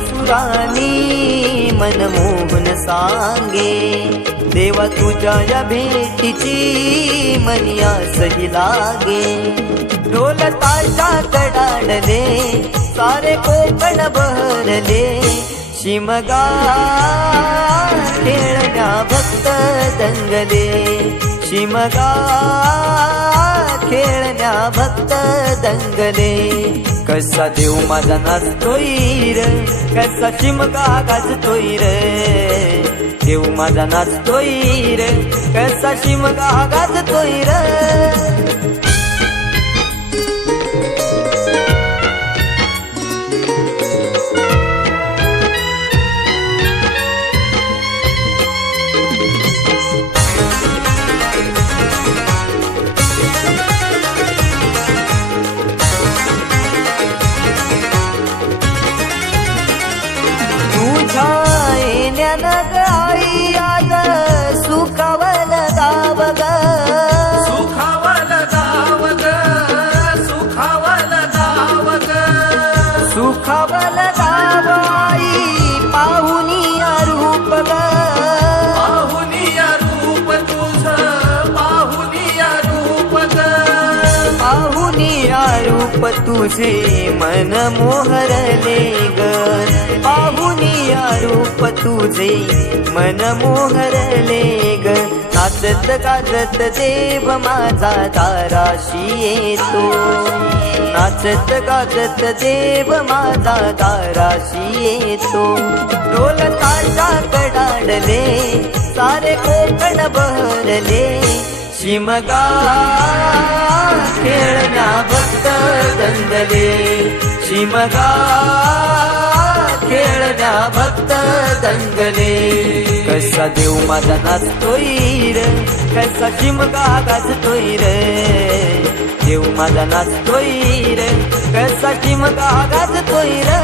सुरानी मन मोहन सांगे, देवा तुझ्या या भेटीची मनिया सही लागे। ढोल ताशा कडाडले सारे कोकण बहरले, शिमगा खेळण्या भक्त दंगले, शिमगा खेळण्या भक्त दंगले। कसा देव माझा नाचतोय र, कसा शिमगा गाजतोय र, देव माझा नाचतोय र, कसा शिमगा गाजतोय र। आई आज सुखावल गाव ग, सुखावल गाव ग, सुखावल गाव ग, सुखावल गाव आई पाहुनिया रूप ग, पाहुनिया रूप तुझ, पाहुनिया रूप ग, पाहुनिया रूप तुझे मन मोहरले ग, पाहुनिया रूप तुझे मन मोहरले ग। नाचत गाजत देव माझा दाराशी येतो, नाचत गाजत देव माझा दाराशी येतो। ढोल ताशा कडाडले सारे कोकण बहरले, शिमगा खेळण्या भक्त दंगले, शिमगा खेळण्या भक्त दंगले। कसा देव माझा नाचतोय र, कसा शिमगा गाजतोय र, देव माझा नाचतोय र, कसा शिमगा गाजतोय र।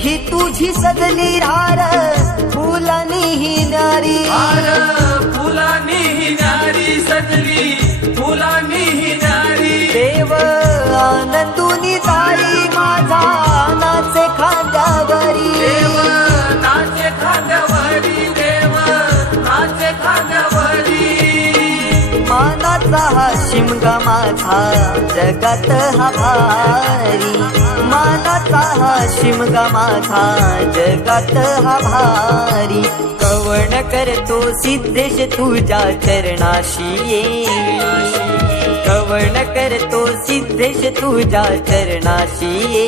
ही तुझी सजली हार फुलानी ही नारी, हार फुलानी ही नारी सजली, फुलानी ही नारी। देव आनंदुनी जाई माझा नाचे खांद्यावरी, देव नाचे खांद्यावरी, देव नाचे खांद्यावरी। मानाचा हा शिमगा माझा जगात हा भारी, मानाचा हा शिमगा माझा जगात हा भारी। कवण करतो सिद्धेश तुझ्या चरणाशी ये, कवण करतो सिद्धेश तुझ्या चरणाशी ये।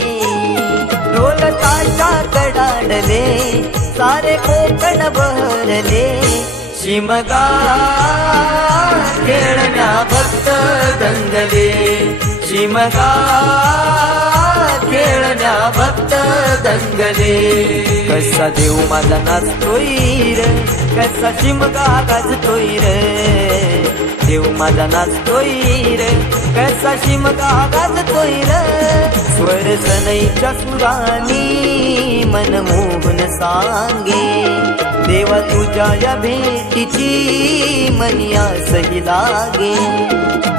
ढोल ताशा कडाडले सारे कोकण बहरले, शिमगा खेळण्या भक्त दंगले, शिमगा खेळण्या भक्त दंगले। कसा देव माझा नाचतोय र, कसा शिमगा गाजतोय र, देव माझा नाचतोय र, कसा शिमगा गाजतोय र। स्वर सनईच्या सुरानी मन मोहन सांगे, देवा तुझ्या या भेटीची मनिया सही लागे।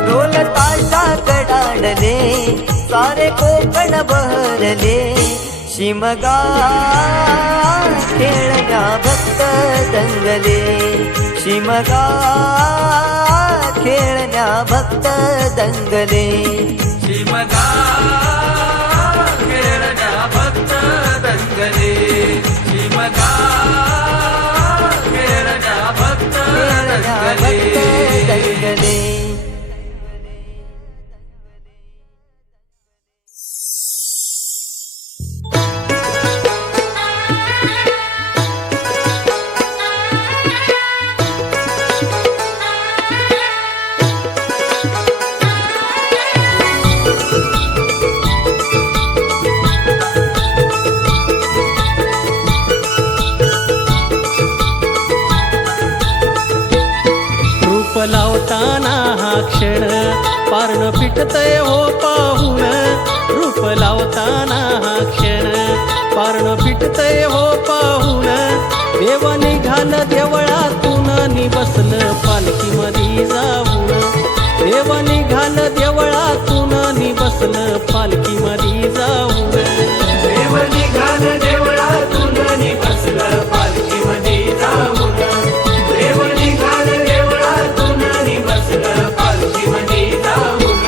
ढोल ताशा कडाडले सारे कोकण बहरले, शिमगा खेळण्या भक्त दंगले, शिमगा खेळण्या भक्त दंगले, शिमगा खेळण्या भक्त दंगले, शिमगा खेळण्या भक्त दंगले। लावताना हा क्षण पारण पिटतय हो पाहून रूप लावताना हा क्षण पारण पिटतय हो पाहून देव निघाल देवळातून नि बसलं पालखीमध्ये जाऊन देव निघाल देवळातून नि बसलं पालखीमध्ये जाऊन देव निघाल देवळातून नि बसलं पालखीमध्ये जाऊन देव निघाल देवळातून नि बसलं पालखीमध्ये जाऊन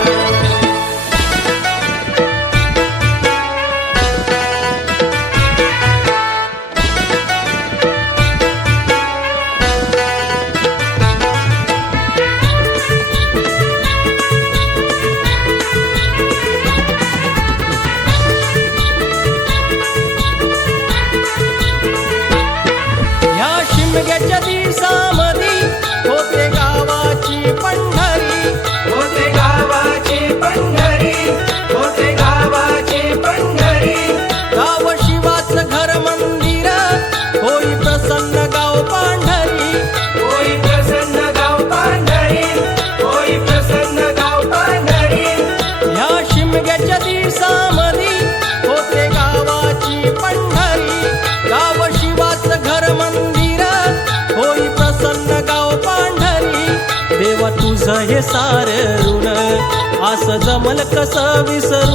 शिमग्याच्या दिवसामध्ये होते गावाची पंढरी होते गावाची पंढरी होते गावाची पंढरी गाव शिवाचं घर मंदिर होई प्रसन्न गाव पांढरी होई प्रसन्न गाव पांढरी होई प्रसन्न गाव पांढरी ह्या शिमग्याच्या दिवसामध्ये होते गावाची पंढरी गाव शिवाचं घर मंदिर होई प्रसन्न गाव पांढरी देवा तुझं हे सार ऋण असं जमल कसं विसरू